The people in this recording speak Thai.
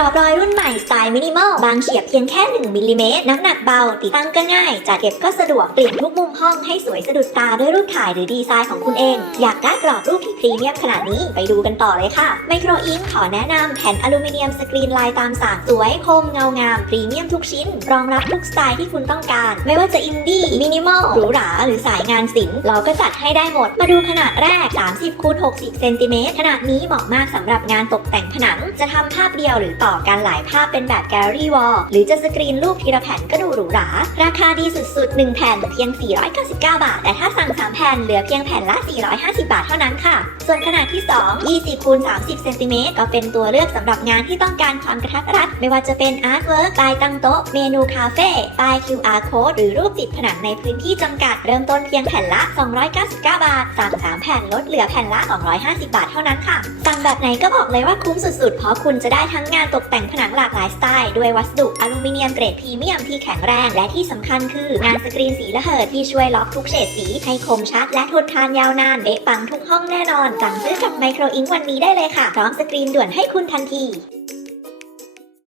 รอบรอยรุ่นใหม่สไตล์มินิมอลบางเฉียบเพียงแค่ 1มิลลิเมตรน้ำหนักเบา ติดตั้งก็ง่าย จัดเก็บก็สะดวกเปลี่ยนทุกมุมห้องให้สวยสะดุดตาด้วยรูปถ่ายหรือดีไซน์ของคุณเอง อยากได้กรอบรูปที่พรีเมียมขนาดนี้ไปดูกันต่อเลยค่ะไมโครอิงขอแนะนำแผ่นอลูมิเนียมสกรีนลายตามสากสวยคมเงางามพรีเมียมทุกชิ้น รองรับทุกสไตล์ที่คุณต้องการ ไม่ว่าจะอินดี้มินิมอลหรูหราหรือสายงานศิลป์เราก็จัดให้ได้หมดมาดูขนาดแรก 30คูณ60เซนติเมตรขนาดนี้เหมาะมากสำหรับงานตกแต่งผนังจะทำภาพเดียวหรือต่อกันหลายภาพเป็นแบบแกลเลอรี่วอลหรือจะสกรีนรูปทีละแผ่นก็ดูหรูหรา ราคาดีสุดๆ 1 แผ่นเพียง 499 บาท แต่ถ้าสั่ง3 ผ่นเหลือเพียงแผ่นละ 450 บาทเท่านั้นค่ะ ส่วนขนาดที่ 2 20คูณ30 เซนติเมตรก็เป็นตัวเลือกสำหรับงานที่ต้องการความกระทัดรัด ไม่ว่าจะเป็นอาร์ตเวิร์กป้ายตั้งโต๊ะ เมนูคาเฟ่ ป้าย QR code หรือรูปติดผนังในพื้นที่จำกัด เริ่มต้นเพียงแผ่นละ 299 บาทสั่ง3แผ่นลดเหลือแผ่นละ 250 บาทเท่านั้นค่ะ สั่งแบบไหนก็บอกเลยว่าคุ้มสุดๆ เพราะคุณจะได้ทั้งงานตกแต่งผนังหลากหลายสไตล์ด้วยวัสดุอลูมิเนียมเกรดพรีเมียมที่แข็งแรง และที่สำคัญคืองานสกรีนสีระเหิดที่ช่วยล็อกทุกเฉดสีให้คมชัดและทนทานยาวนานเบ๊ปังทุกห้องแน่นอนสั่งซื้อกับไมโครอิงวันนี้ได้เลยค่ะ พร้อมสกรีนด่วนให้คุณทันที